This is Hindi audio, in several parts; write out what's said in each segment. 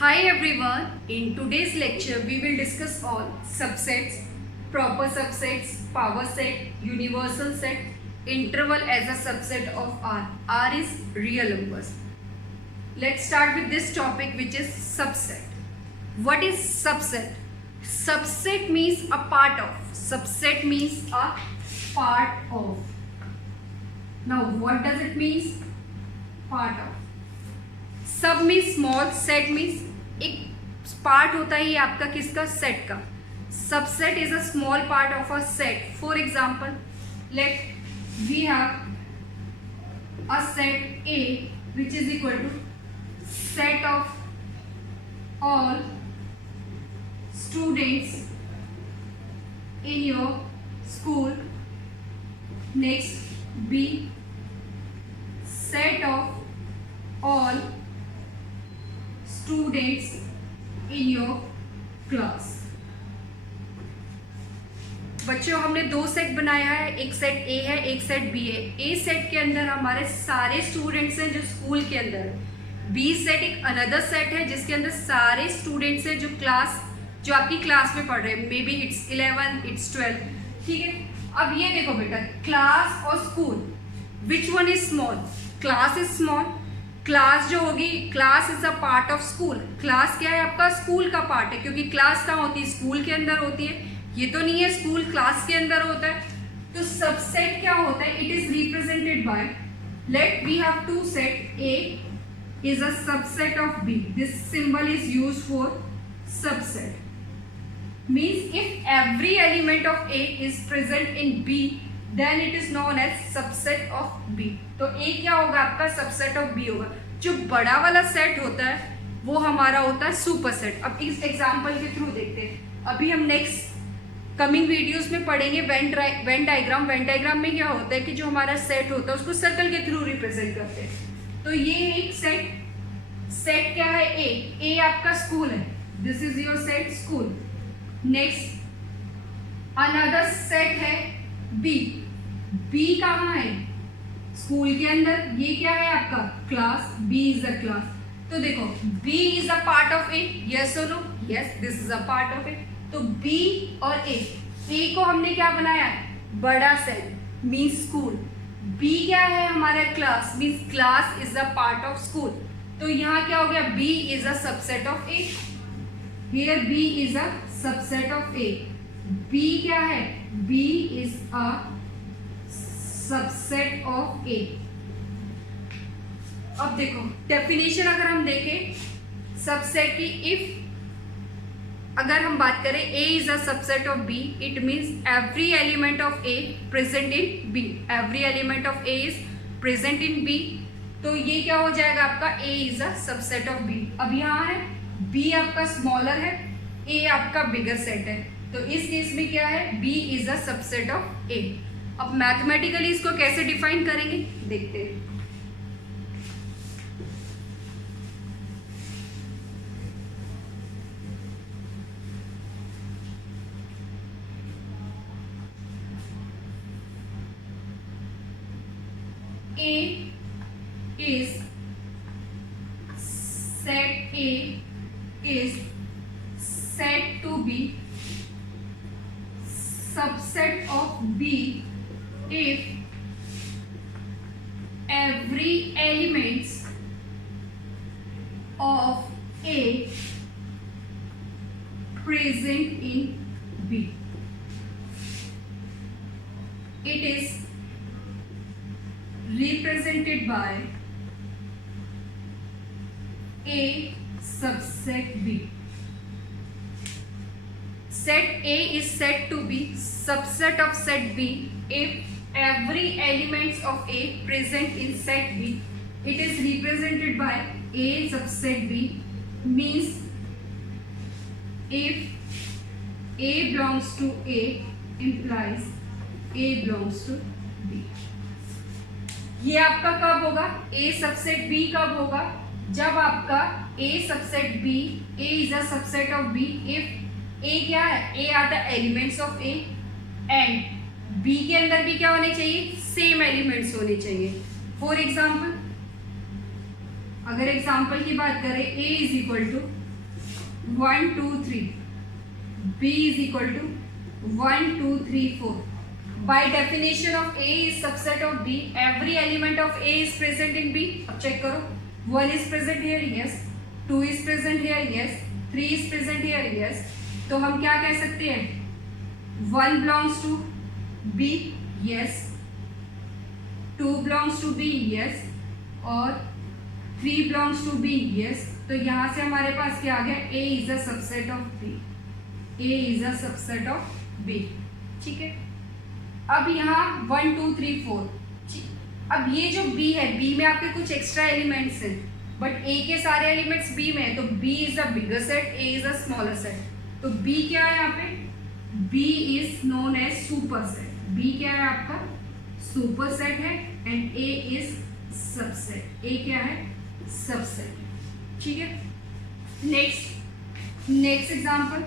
Hi everyone, in today's lecture we will discuss all subsets, proper subsets, power set, universal set, interval as a subset of R. R is real numbers. Let's start with this topic, which is subset. What is subset? Subset means a part of. Subset means a part of. Now what does it mean? Part of. Sub means small, set means एक पार्ट होता है ये आपका किसका, सेट का. Subset is a small part of a set. For example let we have a set A which is equal to set of all students in your school. Next B set of all students in your class. बच्चों हमने दो सेट बनाया है, एक सेट ए है, एक सेट बी है. ए सेट के अंदर हमारे सारे स्टूडेंट्स हैं जो स्कूल के अंदर है. बी सेट एक अनदर सेट है जिसके अंदर सारे स्टूडेंट्स हैं जो आपकी क्लास में पढ़ रहे हैं. May be it's 11, it's 12. ठीक है. अब ये देखो बेटा, क्लास और school, which one is small? Class is small. Class जो होगी, class is a part of school. Class क्या है आपका? स्कूल का पार्ट है, क्योंकि क्लास कहाँ होती है? स्कूल के अंदर होती है. ये तो नहीं है स्कूल क्लास के अंदर होता है. तो सबसेट क्या होता है? It is represented by, let we have two set. A is a subset of B. This symbol is used for subset. Means if every element of A is present in B, then it is known as subset of B. तो ए क्या होगा आपका? सबसेट ऑफ बी होगा. जो बड़ा वाला सेट होता है वो हमारा होता है सुपर सेट. अब इस एग्जांपल के थ्रू देखते हैं. अभी हम नेक्स्ट कमिंग वीडियोस में पढ़ेंगे वेन डायग्राम. वेन डायग्राम में क्या होता है कि जो हमारा सेट होता है उसको सर्कल के थ्रू रिप्रेजेंट करते हैं. तो ये एक सेट क्या है? ए आपका स्कूल है. This is your set school. Next another set है बी. बी कहाँ है? स्कूल के अंदर. ये क्या है आपका? Class. B is a class. तो देखो B is a part of A. Yes और no? Yes, this is a part of A. तो बी और ए को हमने क्या बनाया है? बड़ा सेट मीन्स स्कूल. बी क्या है हमारा? Class means class is a part of school. तो यहाँ क्या हो गया? B is a subset of A. Here B is a subset of A. B क्या है? B is a subset of A. अब देखो डेफिनेशन अगर हम देखें सबसेट की, इफ अगर हम बात करें A is a subset of B, it means every element of A present in B. Every element of A is present in B. तो ये क्या हो जाएगा आपका? A is a subset of B. अब यहाँ है बी आपका स्मॉलर है, ए आपका बिगर सेट है. तो इस केस में क्या है? B is a subset of A. अब मैथमेटिकली इसको कैसे डिफाइन करेंगे देखते हैं. A is set A is said to be subset of B if every elements of A present in B. It is represented by A subset B. Set A is said to be subset of set B if every elements of A present in set B. It is represented by A subset B. Means if A belongs to A implies A belongs to B. ये आपका कब होगा? A सबसेट B कब होगा? जब आपका A subset B, A is a subset of B if A क्या है? A are the elements of A and B के अंदर भी क्या होने चाहिए? सेम एलिमेंट्स होने चाहिए. फॉर एग्जाम्पल, अगर एग्जाम्पल की बात करें A is equal to 1 2 3, B is equal to 1 2 3 4. By definition of A is subset of B, every element of A is present in B. अब चेक करो, 1 is present here, yes. 2 is present here, yes. 3 is present here, yes. तो हम क्या कह सकते हैं, 1 belongs to B, yes. 2 belongs to B, yes. और 3 belongs to B, yes. तो यहाँ से हमारे पास क्या आ गया, A is a subset of B. A is a subset of B. ठीक है. अब यहाँ 1 2 3 4. अब ये जो B है, B में आपके कुछ एक्स्ट्रा एलिमेंट्स हैं, बट A के सारे एलिमेंट्स B में है, तो B is a bigger set, A is a smaller set. तो B क्या है यहाँ पे, B is known as super set. B क्या है आपका, सुपर सेट है, and A is subset. A क्या है, सबसेट. ठीक है. Next example,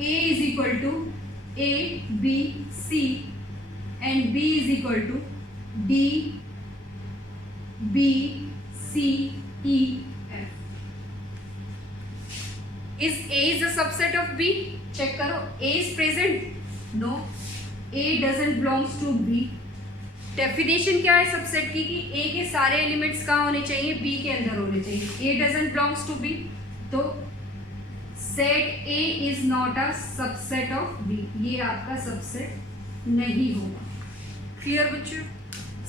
A is equal to A B C and B is equal to D B C E F. Is A is a subset of B? Check करो, A is present? No, A doesn't belongs to B. Definition क्या है सबसेट की, कि A के सारे एलिमेंट्स कहाँ होने चाहिए, B के अंदर होने चाहिए. A doesn't belongs to B, तो set A is not a subset of B. ये आपका सबसेट नहीं होगा. क्लियर बच्चों?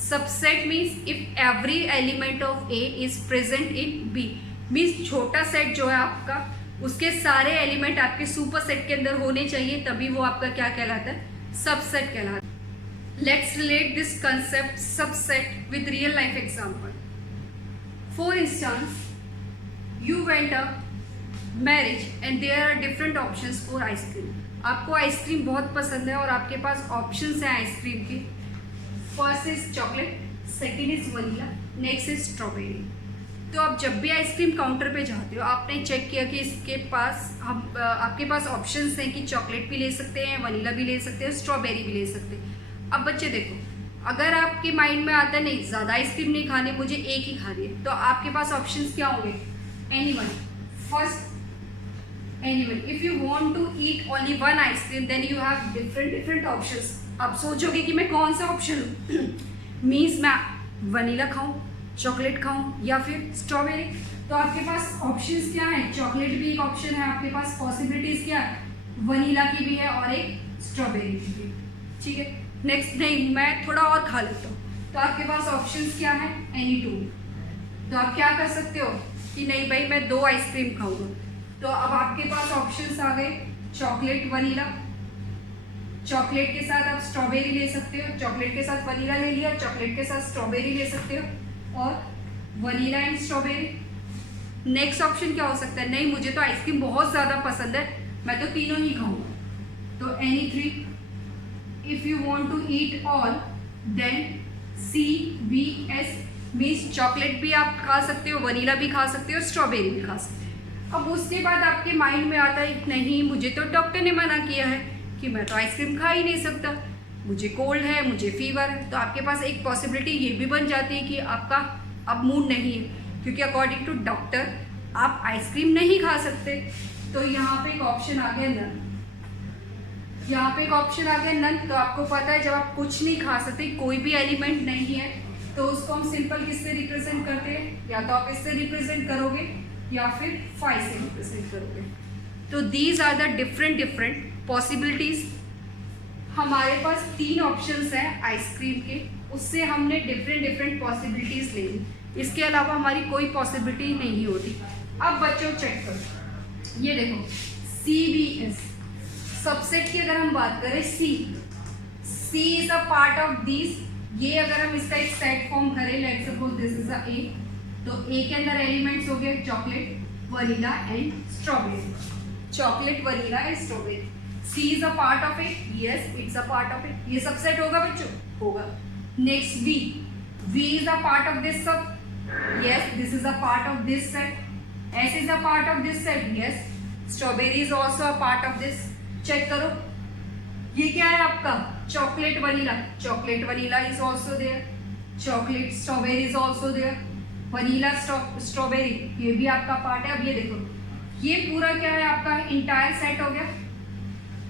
Subset means if every element of A is present in B. Means छोटा सेट जो है आपका, उसके सारे एलिमेंट आपके सुपर सेट के अंदर होने चाहिए, तभी वो आपका क्या कहलाता है, सबसेट कहलाता है. Let's relate this concept subset with real life example. For instance, you went a marriage and there are different options for ice cream. आपको आइसक्रीम बहुत पसंद है और आपके पास ऑप्शंस हैं आइसक्रीम के. First is chocolate, second is vanilla, next is strawberry. तो आप जब भी आइसक्रीम काउंटर पे जाते हो, आपने चेक किया कि इसके पास आपके पास ऑप्शंस हैं कि चॉकलेट भी ले सकते हैं, वनीला भी ले सकते हैं, स्ट्रॉबेरी भी ले सकते हैं. अब बच्चे देखो, अगर आपके माइंड में आता है नहीं ज़्यादा आइसक्रीम नहीं खानी, मुझे एक ही खानी है, तो आपके पास ऑप्शंस क्या होंगे, anyone. First, Anyone. If you want to eat only one ice cream, then you have different options. आप सोचोगे कि मैं कौन सा ऑप्शन लूँ. मीन्स मैं वनीला खाऊं, चॉकलेट खाऊं या फिर स्ट्रॉबेरी. तो आपके पास ऑप्शंस क्या है, चॉकलेट भी एक ऑप्शन है आपके पास, पॉसिबिलिटीज क्या है, वनीला की भी है और एक स्ट्रॉबेरी की भी. ठीक है. नेक्स्ट, नहीं मैं थोड़ा और खा लेता हूँ, तो आपके पास ऑप्शंस क्या है, एनी टू. तो आप क्या कर सकते हो कि नहीं भाई मैं 2 आइसक्रीम खाऊंगा. तो अब आपके पास ऑप्शंस आ गए, चॉकलेट वनीला. चॉकलेट के साथ आप स्ट्रॉबेरी ले सकते हो, चॉकलेट के साथ वनीला ले लिया, चॉकलेट के साथ स्ट्रॉबेरी ले सकते हो, और vanilla and strawberry. Next option क्या हो सकता है, नहीं मुझे तो आइसक्रीम बहुत ज़्यादा पसंद है, मैं तो तीनों ही खाऊंगा. तो any 3. If you want to eat all, then CBS means chocolate भी आप खा सकते हो, वनीला भी खा सकते हो, स्ट्रॉबेरी भी खा सकते हो. अब उसके बाद आपके माइंड में आता है नहीं मुझे तो डॉक्टर ने मना किया है कि मैं तो आइसक्रीम खा ही नहीं सकता, मुझे कोल्ड है, मुझे फीवर है. तो आपके पास एक पॉसिबिलिटी ये भी बन जाती है कि आपका अब मूड नहीं है, क्योंकि अकॉर्डिंग टू डॉक्टर आप आइसक्रीम नहीं खा सकते. तो यहाँ पे एक ऑप्शन आ गया नन. यहाँ पे एक ऑप्शन आ गया नन. तो आपको पता है जब आप कुछ नहीं खा सकते, कोई भी एलिमेंट नहीं है, तो उसको हम सिंपल किससे रिप्रेजेंट करते हैं, या तो आप इससे रिप्रेजेंट करोगे या फिर 5 से रिप्रेजेंट करोगे. तो these are the different possibilities. हमारे पास 3 ऑप्शंस हैं आइसक्रीम के, उससे हमने डिफरेंट पॉसिबिलिटीज ले ली. इसके अलावा हमारी कोई पॉसिबिलिटी नहीं होती. अब बच्चों चेक करो, ये देखो CBS सबसेट की अगर हम बात करें, C is a part of this. ये अगर हम इसका एक सेट फॉर्म करें, let's suppose this is a A, तो A के अंदर एलिमेंट्स हो गए chocolate, vanilla and strawberry. Chocolate, vanilla and strawberry. C is a part of it, yes it's a part of it. ये सबसेट होगा बच्चों, होगा. Next V is a part of this सब, yes this is a part of this set. S is a part of this set, yes. Strawberry is also a part of this. Check करो, ये क्या है आपका, chocolate vanilla. Chocolate vanilla is also there, chocolate strawberry is also there, vanilla strawberry ये भी आपका पार्ट है. अब ये देखो, ये पूरा क्या है आपका इंटायर सेट हो गया,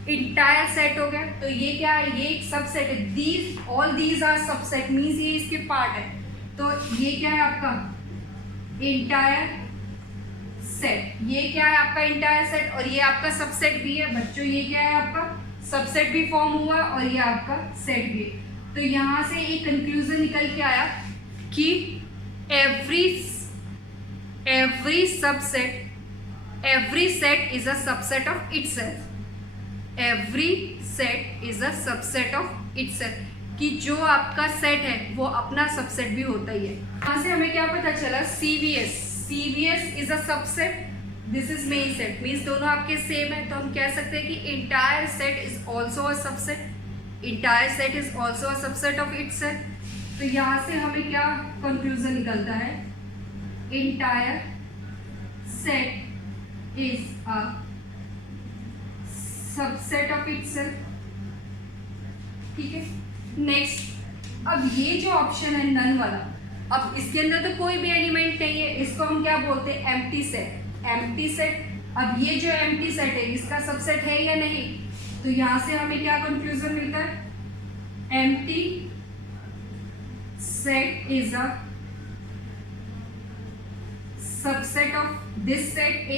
इंटायर सेट हो गया। तो ये क्या है, ये एक सबसेट है, these all these are subset means ये इसके पार्ट है। तो ये क्या है आपका इंटायर सेट, ये क्या है आपका इंटायर सेट, और ये आपका सबसेट भी है बच्चों, ये क्या है आपका सबसेट भी फॉर्म हुआ और ये आपका सेट भी है। तो यहाँ से एक कंक्लूजन निकल के आया कि every subset every set is a subset of itself, every set is a subset of itself, कि जो आपका सेट है वो अपना सबसेट भी होता ही है। यहाँ से हमें क्या पता चला, CVS is a subset, this is main set, means दोनों आपके सेम है। तो हम कह सकते हैं कि entire set is also a subset, entire set is also a subset of itself. तो यहाँ से हमें क्या कंक्लूजन निकलता है, entire set is a subset of itself. ठीक है, नेक्स्ट अब ये जो ऑप्शन है नन वाला, अब इसके अंदर तो कोई भी एलिमेंट नहीं है, इसको हम क्या बोलते हैं एम्प्टी सेट, एम्प्टी सेट। अब ये जो एम्प्टी सेट है इसका सबसेट है या नहीं, तो यहां से हमें क्या कंक्लूजन मिलता है, empty set is a subset of this set A,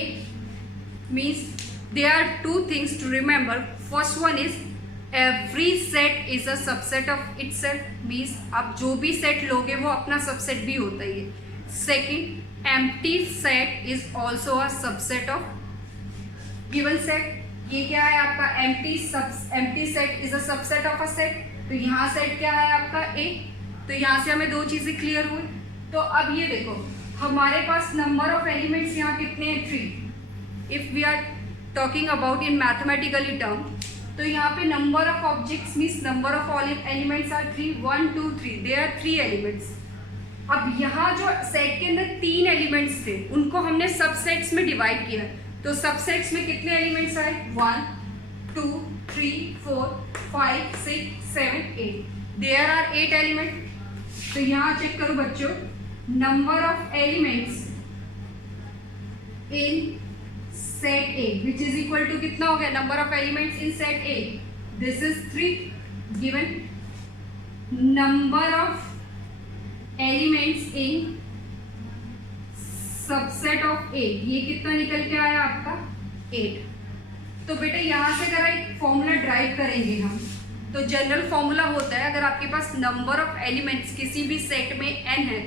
means there are two things to remember. First one is every set is a subset of itself, means आप जो भी सेट लोगे वो अपना सबसेट भी होता ही है। Second, empty set is also a subset of given set, ये क्या है आपका empty set is a subset of a set। तो यहाँ सेट क्या है आपका A, तो यहाँ से हमें दो चीजें क्लियर हुई। तो अब ये देखो हमारे पास नंबर ऑफ एलिमेंट्स यहाँ कितने हैं, 3। If we are talking about in mathematically term, तो यहाँ पे number of objects means number of all elements are 3, 1 2 3, there are 3 elements. अब यहाँ जो सेट के अंदर 3 एलिमेंट्स थे उनको हमने सबसेट्स में डिवाइड किया, तो सबसेट्स में कितने एलिमेंट्स आए, 1 2 3 4 5 6 7 8, देयर आर 8 एलिमेंट। तो यहाँ चेक करो बच्चों, number of elements in set A which is equal to कितना हो गया, number of elements in set A, this is 3 given, number of elements in subset of A ये कितना निकल के आया आपका 8। तो बेटा यहाँ से अगर एक फॉर्मूला ड्राइव करेंगे हम, तो जनरल फॉर्मूला होता है अगर आपके पास नंबर ऑफ एलिमेंट्स किसी भी सेट में n है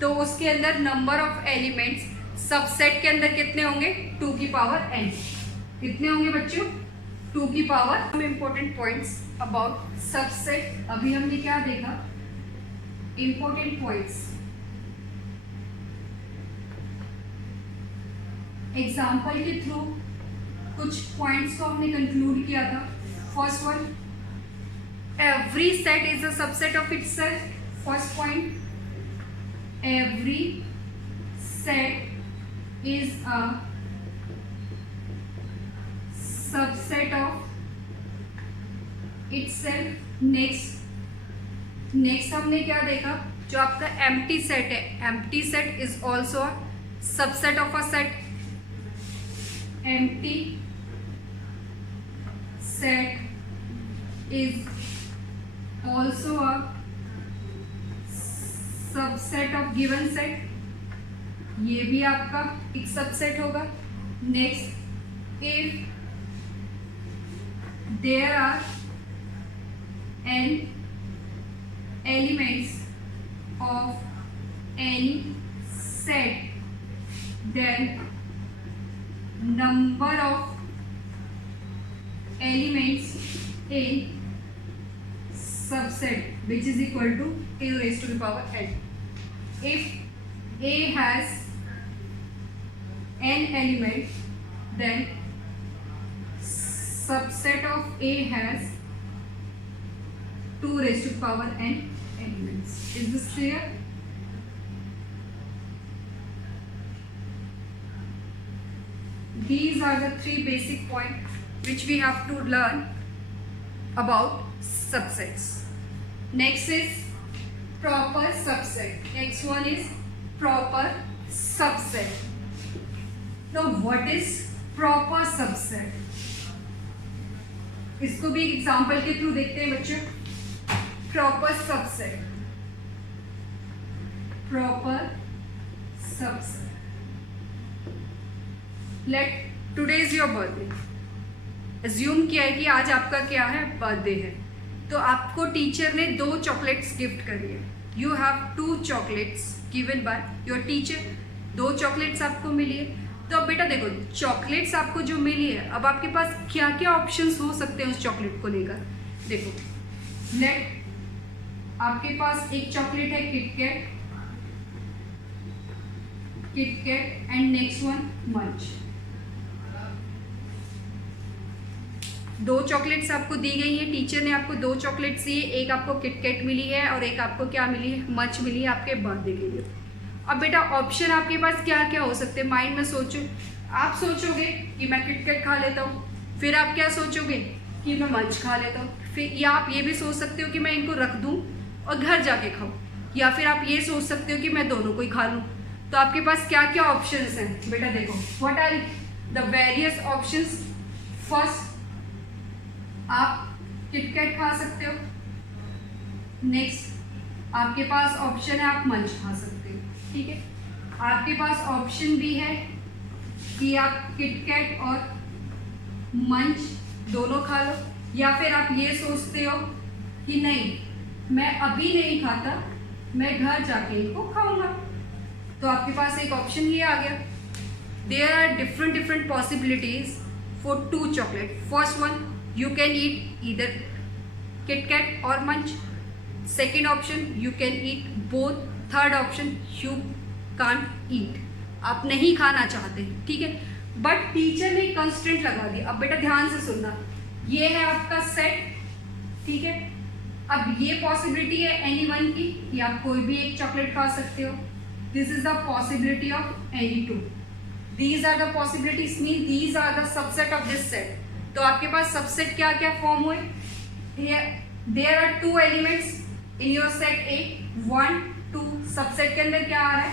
तो उसके अंदर नंबर ऑफ एलिमेंट्स सबसेट के अंदर कितने होंगे, 2 की पावर n। कितने होंगे बच्चों, 2 की पावर। हम इंपॉर्टेंट पॉइंट्स अबाउट सबसेट, अभी हमने क्या देखा, इंपॉर्टेंट पॉइंट्स एग्जाम्पल के थ्रू कुछ पॉइंट्स को हमने कंक्लूड किया था। First one, every set is a subset of itself. First point, every set is a subset of itself। next हमने क्या देखा, जो आपका empty set है, empty set is also a subset of a set, empty set is also a subset of given set, ये भी आपका एक सबसेट होगा। Next, if there are n elements of any set, then number of elements in subset which is equal to a raised to the power n. If A has n element, then subset of A has 2 raised to the power n elements. Is this clear? These are the 3 basic points which we have to learn about subsets. Next is proper subset. Next one is proper subset. तो व्हाट इज प्रॉपर सबसेट, इसको भी एग्जांपल के थ्रू देखते हैं बच्चों। Proper subset, proper subset, let today is your birthday, assume किया है कि आज आपका क्या है, बर्थडे है, तो आपको टीचर ने 2 चॉकलेट्स गिफ्ट करी है। You have 2 chocolates given by your teacher, 2 chocolates आपको मिली है। तो अब बेटा देखो, चॉकलेट्स आपको जो मिली है, अब आपके पास क्या क्या ऑप्शंस हो सकते हैं उस चॉकलेट को लेकर। देखो, लेट आपके पास एक चॉकलेट है KitKat, KitKat and next one मंच। 2 चॉकलेट्स आपको दी गई है, टीचर ने आपको 2 चॉकलेट्स दी है, एक आपको किटकैट मिली है और एक आपको क्या मिली है, मंच मिली है आपके बर्थडे के लिए। अब बेटा ऑप्शन आपके पास क्या क्या हो सकते हैं, माइंड में सोचो। आप सोचोगे कि मैं किटकैट खा लेता हूँ, फिर आप क्या सोचोगे कि मैं मंच खा लेता हूँ, फिर या आप ये भी सोच सकते हो कि मैं इनको रख दूँ और घर जाके खाऊँ, या फिर आप ये सोच सकते हो कि मैं दोनों को ही खा लूँ। तो आपके पास क्या क्या ऑप्शंस हैं बेटा, देखो what are the various options. First, आप किटकैट खा सकते हो। नेक्स्ट, आपके पास ऑप्शन है आप मंच खा सकते हो, ठीक है। आपके पास ऑप्शन भी है कि आप किटकैट और मंच दोनों खा लो, या फिर आप ये सोचते हो कि नहीं मैं अभी नहीं खाता, मैं घर जाके इनको खाऊंगा। तो आपके पास एक ऑप्शन ये आ गया। There are different possibilities for 2 chocolate. First one, you can eat either Kit Kat or Munch. Second option, you can eat both. Third option, you can't eat. आप नहीं खाना चाहते, ठीक है, बट टीचर ने कंस्ट्रेंट लगा दिया। अब बेटा ध्यान से सुनना, ये है आपका सेट, ठीक है। अब ये पॉसिबिलिटी है एनी वन की कि आप कोई भी एक चॉकलेट खा सकते हो। This is the possibility of any 2. These are the possibilities, mean these are the subset of this set. तो आपके पास सबसेट क्या क्या फॉर्म हुए, there are 2 elements in your set A, 1 2। Subset के अंदर क्या आ रहा है,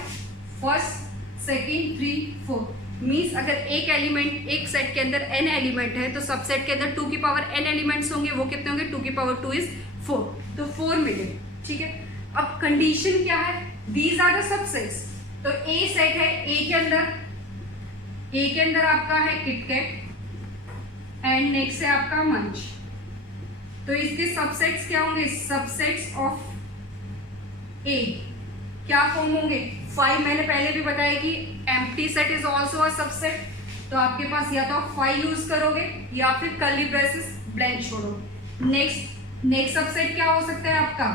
फर्स्ट, सेकंड, 3, 4। मीन्स अगर एक एलिमेंट, एक सेट के अंदर n एलिमेंट है, तो सबसेट के अंदर 2 की पावर n एलिमेंट्स होंगे। वो कितने होंगे, 2 की पावर 2 इज 4, तो 4 मिले, ठीक है। अब कंडीशन क्या है, दीज आर द सबसेट्स। तो ए सेट है, ए के अंदर आपका है किटकैट एंड नेक्स्ट है आपका मंच। तो इसके सबसेट्स क्या होंगे, सबसेट्स ऑफ ए क्या फॉर्म होंगे, 5। मैंने पहले भी बताया कि empty set is also a subset. तो आपके पास या तो आप 5 यूज करोगे या फिर कर्ली ब्रेसेस ब्लैंक छोड़ोगे। नेक्स्ट सबसेट क्या हो सकता है आपका,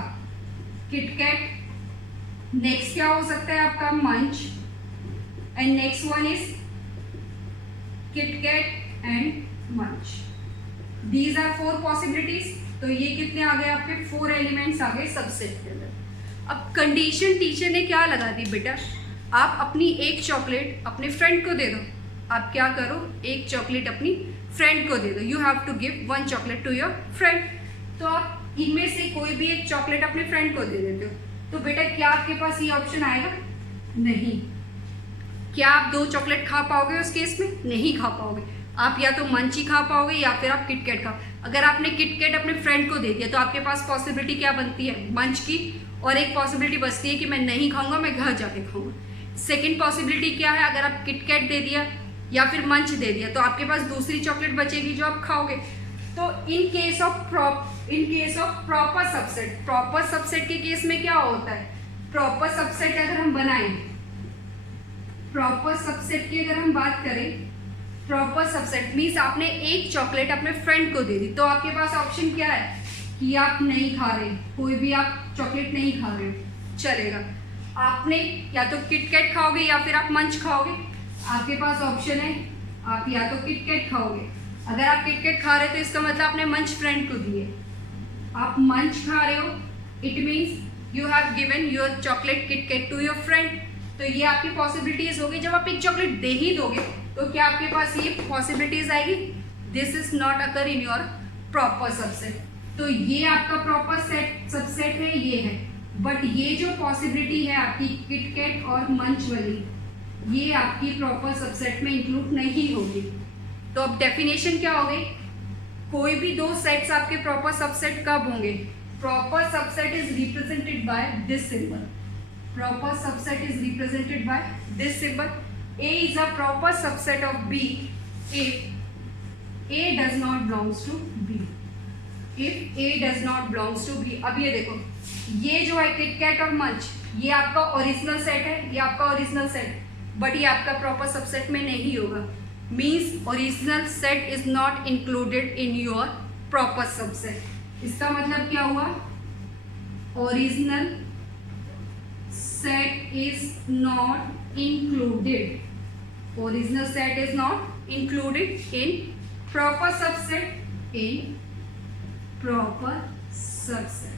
किटकैट। नेक्स्ट क्या हो सकता है आपका, Munch. And next one is KitKat and Munch. These are 4 possibilities. तो ये कितने आ गए आपके, 4 एलिमेंट्स आ गए सबसेट के अंदर। अब कंडीशन टीचर ने क्या लगा दी, बेटा आप अपनी एक चॉकलेट अपने फ्रेंड को दे दो। आप क्या करो, एक चॉकलेट अपनी फ्रेंड को दे दो। You have to give 1 chocolate to your friend. तो आप इनमें से कोई भी एक चॉकलेट अपने फ्रेंड को दे देते हो। तो बेटा क्या आपके पास ये ऑप्शन आएगा, नहीं। क्या आप 2 चॉकलेट खा पाओगे उस केस में, नहीं खा पाओगे। आप या तो मंच ही खा पाओगे या फिर आप किटकैट खाओ। अगर आपने किटकैट अपने फ्रेंड को दे दिया तो आपके पास पॉसिबिलिटी क्या बनती है, मंच की, और एक पॉसिबिलिटी बचती है कि मैं नहीं खाऊंगा, मैं घर जाके खाऊंगा। सेकंड पॉसिबिलिटी क्या है, अगर आप किटकैट दे दिया या फिर मंच दे दिया तो आपके पास दूसरी चॉकलेट बचेगी जो आप खाओगे। तो इन case of proper subset, proper subset के केस में क्या होता है, प्रॉपर सबसेट अगर हम बनाएं, प्रॉपर सबसेट की अगर हम बात करें, प्रॉपर सबसेट मीन्स आपने एक चॉकलेट अपने फ्रेंड को दे दी। तो आपके पास ऑप्शन क्या है कि आप नहीं खा रहे, कोई भी आप चॉकलेट नहीं खा रहे, चलेगा। आपने या तो किटकैट खाओगे या फिर आप मंच खाओगे। आपके पास ऑप्शन है, आप या तो किटकैट खाओगे। अगर आप किटकैट खा रहे हो तो इसका मतलब आपने मंच फ्रेंड को दिए। आप मंच खा रहे हो, it means you have given your chocolate KitKat to your friend. तो ये आपकी पॉसिबिलिटीज होगी। जब आप एक चॉकलेट दे ही दोगे तो क्या आपके पास ये पॉसिबिलिटीज आएगी, this is not occur in your proper subset. तो ये आपका प्रॉपर सबसेट है, ये है। बट ये जो पॉसिबिलिटी है आपकी किटकैट और मंच वाली, ये आपकी प्रॉपर सबसेट में इंक्लूड नहीं होगी। तो अब डेफिनेशन क्या हो गई, कोई भी दो सेट्स आपके प्रॉपर सबसेट कब होंगे, proper subset is represented by this symbol, proper subset is represented by this symbol. A is a proper subset of B if A does not belongs to B, if A does not belongs to B। अब ये देखो, ये जो है किटकैट और मंच, ये आपका ओरिजिनल सेट है, ये आपका ओरिजिनल सेट, बट ये आपका प्रॉपर सबसेट में नहीं होगा। Means original set is not included in your proper subset. इसका मतलब क्या हुआ, original set is not included, original set is not included in proper subset, in proper subset।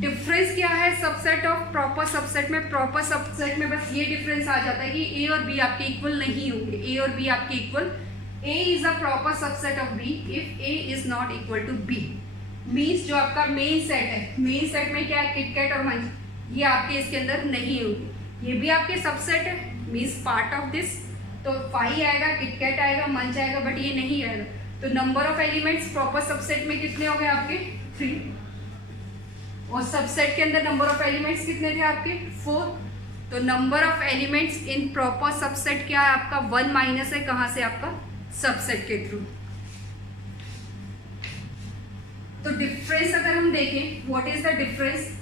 Difference क्या है सबसेट ऑफ प्रॉपर सबसेट में, प्रॉपर सबसेट में बस ये डिफरेंस आ जाता है कि ए और बी आपके इक्वल नहीं होंगे, ए और बी आपके equal, A is a proper subset of B if A is not equal to B. Means जो आपका मेन सेट है, मेन सेट में क्या है, किटकैट और मंच, ये आपके इसके अंदर नहीं होंगे, ये भी आपके सबसेट है, मीन्स पार्ट ऑफ दिस। तो फाई आएगा, किटकैट आएगा, मंच आएगा, बट ये नहीं आएगा। तो number of elements proper subset में कितने हो गए आपके, 3, और सबसेट के अंदर नंबर ऑफ एलिमेंट्स कितने थे आपके, 4। तो number of elements in proper subset क्या है आपका, 1 माइनस है, कहाँ से, आपका सबसेट के थ्रू। तो डिफरेंस अगर हम देखें, what is the difference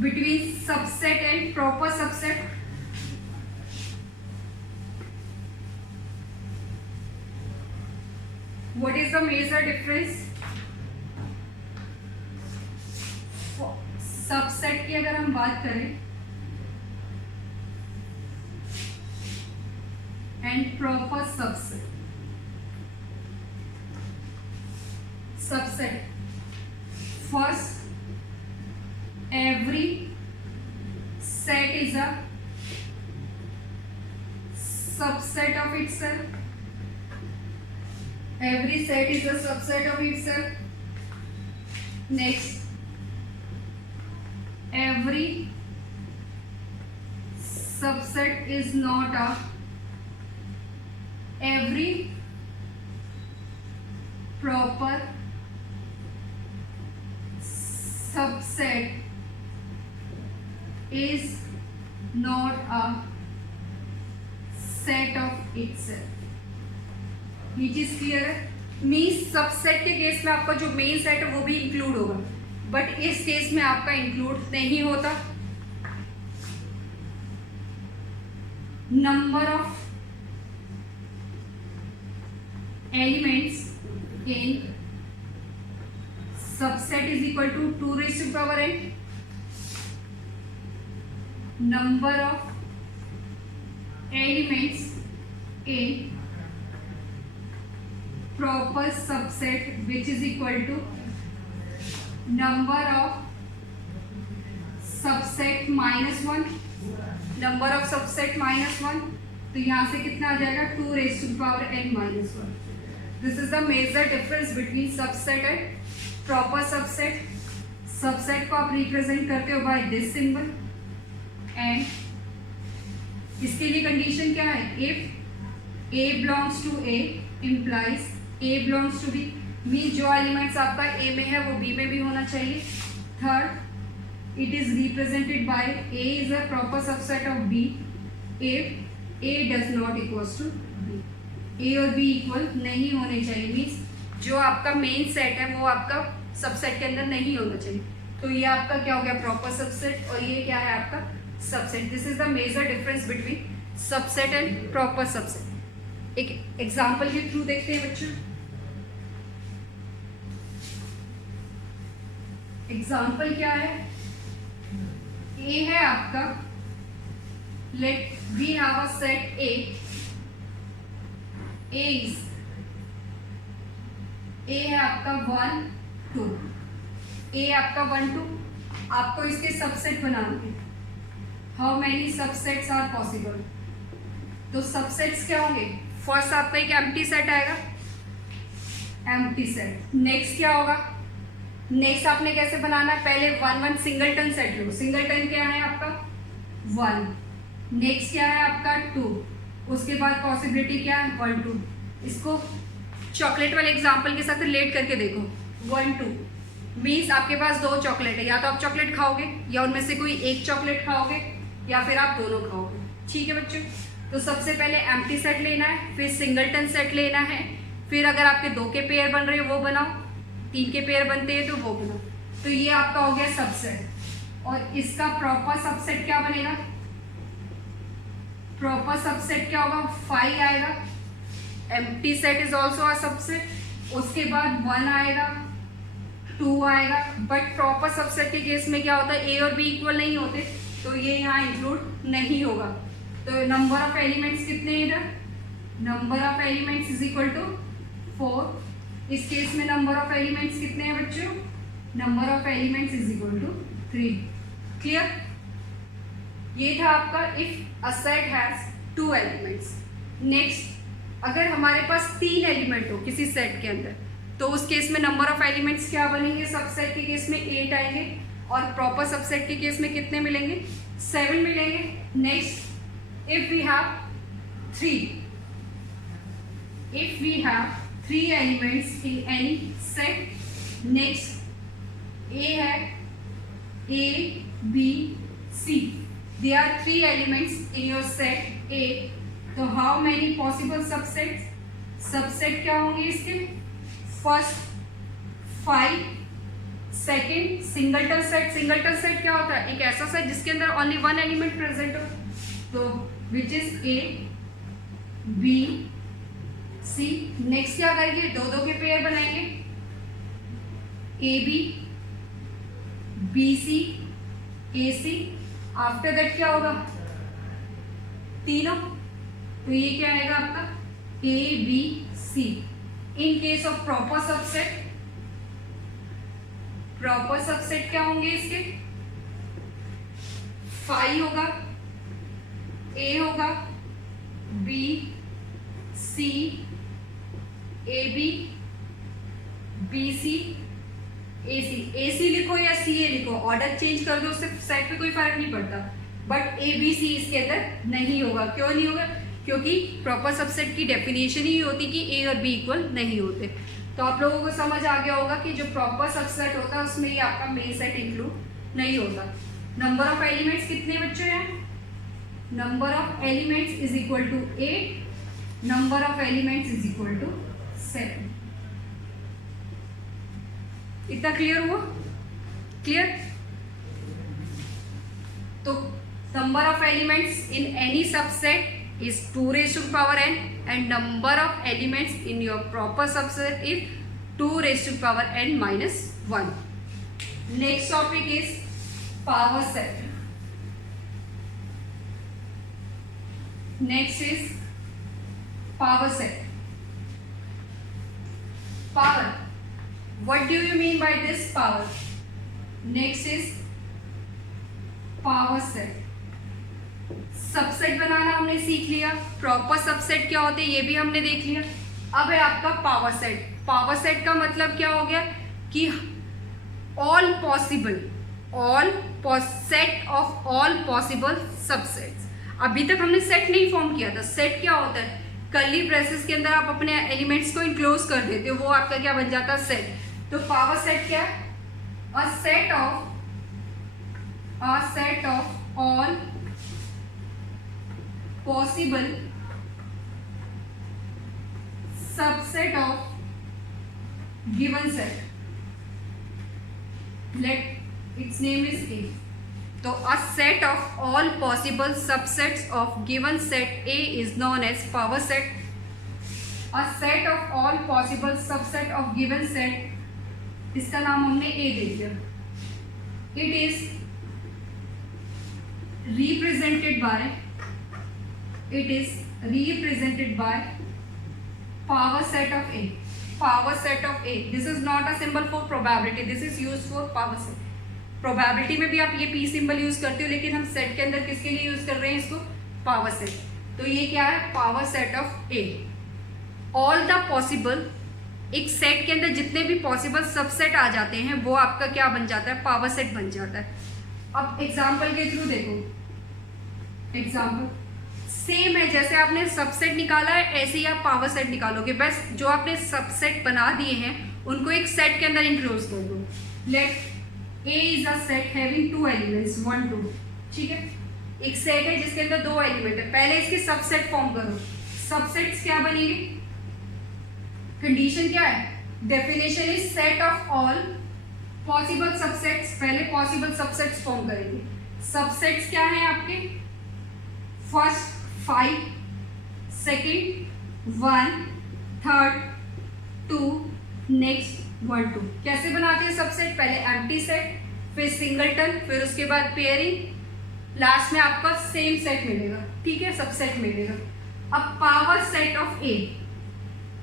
between subset and proper subset. What is the major difference? Subset की अगर हम बात करें and proper subset, subset first, every set is a subset of itself, every set is a subset of itself। next, every subset is not a, every proper subset is not a set of itself। ये चीज क्लियर है। मीन्स सबसेट के केस में आपका जो मेन सेट है वो भी इंक्लूड होगा, बट इस केस में आपका इंक्लूड नहीं होता। Number of elements in subset is equal to 2 raised to power n। Number of elements in proper subset which is equal to number of subset minus 1, number of subset minus 1। तो यहाँ से कितना आ जाएगा, 2 raised to the power n minus 1। This is the major difference between subset and proper subset. Subset को आप रिप्रेजेंट करते हो बाय दिस सिंबल, एंड इसके लिए कंडीशन क्या है, if a belongs to a implies A belongs to B। Mean जो एलिमेंट्स आपका A में है वो B में भी होना चाहिए। Third, it is represented by A is a proper subset of B if A does not equals to B। A और B इक्वल नहीं होने चाहिए, मीन्स जो आपका मेन सेट है वो आपका सबसेट के अंदर नहीं होना चाहिए। तो ये आपका क्या हो गया, प्रॉपर सबसेट, और ये क्या है आपका subset. This is the major difference between subset and proper subset. एक एग्जाम्पल के थ्रू देखते हैं बच्चों। एग्जाम्पल क्या है, ए है आपका, let we have a set A is, A है आपका 1 2, ए आपका 1 2। आपको इसके सबसेट बनाने हैं, how many subsets are possible. तो सबसेट्स क्या होंगे, फर्स्ट आपका एक एम्प्टी सेट आएगा, एम्प्टी सेट। नेक्स्ट क्या होगा, नेक्स्ट आपने कैसे बनाना है, पहले 1 1 सिंगलटन सेट लो। सिंगलटन क्या है आपका 1, नेक्स्ट क्या है आपका 2, उसके बाद पॉसिबिलिटी क्या है 1 2। इसको चॉकलेट वाले एग्जाम्पल के साथ रिलेट करके देखो। 1 2 मीन्स आपके पास 2 चॉकलेट है, या तो आप चॉकलेट खाओगे या उनमें से कोई एक चॉकलेट खाओगे या फिर आप दोनों खाओगे। ठीक है बच्चों, तो सबसे पहले एम्प्टी सेट लेना है, फिर सिंगलटन सेट लेना है, फिर अगर आपके 2 के पेयर बन रहे हैं वो बनाओ, 3 के पेयर बनते हैं तो वो बनाओ। तो ये आपका हो गया सबसेट। और इसका प्रॉपर सबसेट क्या बनेगा? प्रॉपर सबसेट क्या होगा? 5 आएगा। Empty set is also a subset. उसके बाद 1 आएगा, 2 आएगा। बट प्रॉपर सबसेट के केस में क्या होता है, ए और बी इक्वल नहीं होते, तो ये यहाँ इंक्लूड नहीं होगा। तो नंबर ऑफ एलिमेंट्स कितने हैं इधर? Number of elements is equal to 4। इस केस में नंबर ऑफ एलिमेंट्स कितने हैं बच्चों? Number of elements is equal to 3। Clear? ये था आपका if a set has 2 elements. Next, अगर हमारे पास 3 एलिमेंट हो किसी सेट के अंदर, तो उस केस में नंबर ऑफ एलिमेंट्स क्या बनेंगे? सबसेट के केस में 8 आएंगे और प्रॉपर सबसेट के केस में कितने मिलेंगे? 7 मिलेंगे। Next, if we have 3 elements in any set, next A है A, B, C, there are 3 elements in your set A, तो how many possible subsets? Subset क्या होंगे इसके? First 5, second singleton set. Singleton set क्या होता है? एक ऐसा सेट जिसके अंदर ओनली 1 एलिमेंट प्रेजेंट हो, तो which is A, B, C. Next क्या करेंगे? 2 के पेयर बनाएंगे, A B, B C, A C. After that क्या होगा? तीनों, तो ये क्या आएगा आपका? A B C. In case of proper subset, proper subset क्या होंगे इसके? 5 होगा, ए होगा, B, C, A B, B C, A C. A C लिखो या सी ए लिखो, ऑर्डर चेंज कर दो, उससे सेट पे कोई फर्क नहीं पड़ता। बट ए बी सी इसके अंदर नहीं होगा। क्यों नहीं होगा? क्योंकि प्रॉपर सबसेट की डेफिनेशन ही होती कि ए और बी इक्वल नहीं होते। तो आप लोगों को समझ आ गया होगा कि जो प्रॉपर सबसेट होता है उसमें ये आपका मेन सेट इंक्लूड नहीं होता। नंबर ऑफ एलिमेंट्स कितने बच्चों हैं? Number of elements is equal to 8, number of elements is equal to 7। इतना क्लियर हुआ? क्लियर? तो number of elements in any subset is 2 raised to the power n, and number of elements in your proper subset is 2 raised to the power n minus 1. Next topic is power set. Next is power set. Power. What do you mean by this power? Next is power set. Subset बनाना हमने सीख लिया, प्रॉपर सबसेट क्या होते हैं ये भी हमने देख लिया। अब है आपका पावर सेट। पावर सेट का मतलब क्या हो गया कि all possible, set of all possible subsets. अभी तक हमने सेट नहीं फॉर्म किया था। सेट क्या होता है? कर्ली ब्रेसेस के अंदर आप अपने एलिमेंट्स को इनक्लोज कर देते हो, वो आपका क्या बन जाता है? सेट। तो पावर सेट क्या है? A set of all possible subset of given set, let its name is A. तो a set of all possible subsets of given set A is known as power set. A set of all possible subset of given set, इसका नाम हमने A दे दिया। It is represented by power set of A. Power set of A. This is not a symbol for probability. This is used for power set. Probability में भी आप ये P सिंबल यूज करते हो, लेकिन हम सेट के अंदर किसके लिए यूज कर रहे हैं इसको? Power set. तो ये क्या है? Power set of A. All the possible, एक सेट के अंदर जितने भी पॉसिबल सबसेट आ जाते हैं वो आपका क्या बन जाता है? पावर सेट बन जाता है। अब एग्जाम्पल के थ्रू देखो, एग्जाम्पल सेम है, जैसे आपने सबसेट निकाला है ऐसे ही आप पावर सेट निकालोगे, बस जो आपने सबसेट बना दिए हैं उनको एक सेट के अंदर इंक्लोज कर दो। Let A is a set having 2 elements 1 2, ठीक है, एक सेट है जिसके अंदर 2 एलिमेंट है। पहले इसके सबसेट फॉर्म करो। सबसेट्स क्या बनेंगे, कंडीशन क्या है, definition is set of all possible subsets. पहले पॉसिबल सबसेट्स फॉर्म करेंगे। सबसेट्स क्या है आपके, फर्स्ट 5, सेकंड 1, थर्ड 2, नेक्स्ट 1 2। कैसे बनाते हैं सबसेट, पहले एम्प्टी सेट, फिर सिंगलटन, फिर उसके बाद पेयरिंग, लास्ट में आपका सेम सेट मिलेगा, ठीक है, सबसेट मिलेगा। अब power set of A,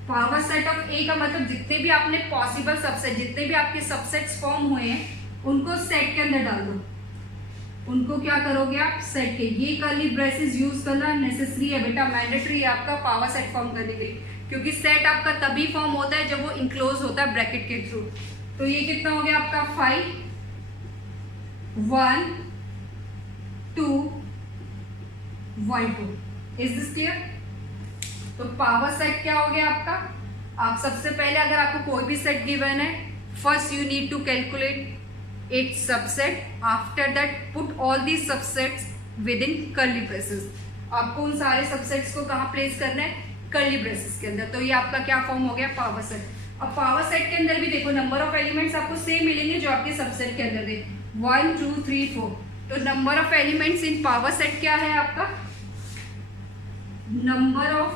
power set of A का मतलब जितने भी आपने पॉसिबल सबसेट, जितने भी आपके सबसेट्स फॉर्म हुए हैं उनको सेट के अंदर डाल दो। उनको क्या करोगे आप, सेट के। ये कर्ली ब्रेसेस यूज करना नेसेसरी है बेटा, मैंडेटरी है आपका पावर सेट फॉर्म करने के लिए, क्योंकि सेट आपका तभी फॉर्म होता है जब वो इंक्लोज होता है ब्रैकेट के थ्रू। तो ये कितना हो गया आपका 5 1 2 1 2। Is this clear. तो पावर सेट क्या हो गया आपका, आप सबसे पहले अगर आपको कोई भी सेट गिवन है, first you need to calculate its subset, after that put all these subsets within curly braces। आपको उन सारे सबसेट्स को कहाँ प्लेस करना है, कर्ली ब्रेसेस के अंदर। तो ये आपका क्या फॉर्म हो गया, पावर सेट। अब पावर सेट के अंदर भी देखो नंबर ऑफ एलिमेंट्स आपको सेम मिलेंगे जो आपके सबसेट के अंदर थे, 1 2 3 4। तो number of elements in power set क्या है आपका, number of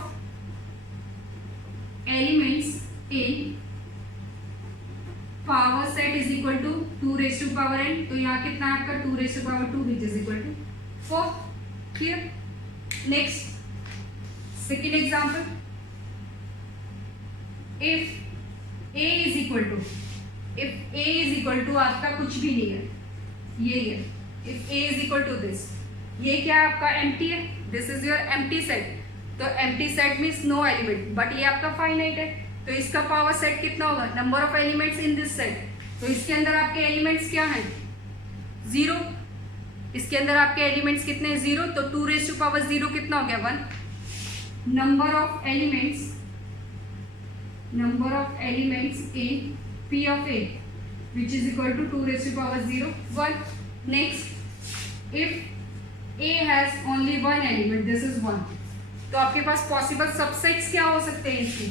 elements in power set is equal to 2 raised to power n। तो यहाँ कितना है आपका 2 raised to power 2 which is equal to 4। Clear. Next second example, if a is equal to, if a is equal to आपका कुछ भी नहीं है, यही है, if a is equal to this, ये क्या है आपका एम्प्टी है, this is your empty set. तो empty set means no element, but ये आपका फाइनाइट है, तो इसका पावर सेट कितना होगा, number of elements in this set. तो इसके अंदर आपके एलिमेंट्स क्या हैं, 0। इसके अंदर आपके एलिमेंट्स कितने हैं, 0। तो 2 raised to power 0 कितना हो गया, 1। Number of elements, number of elements in P of A which is equal to 2 raised to power 0 1। Next, if A has only 1 element, this is 1। तो आपके पास पॉसिबल सबसेट्स क्या हो सकते हैं, इसकी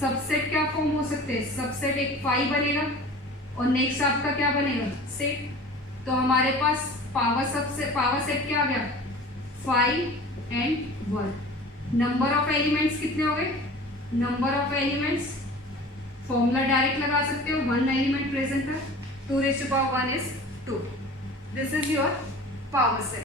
सबसेट क्या फॉर्म हो सकते हैं, सबसेट एक 5 बनेगा और नेक्स्ट आपका क्या बनेगा, सेट। तो हमारे पास पावर सेट क्या आ गया, 5 and 1। नंबर ऑफ एलिमेंट्स कितने हो गए, number of elements formula direct लगा सकते हो, 1 एलिमेंट प्रेजेंट है, 2 raised to power 1 is 2। This is your power set.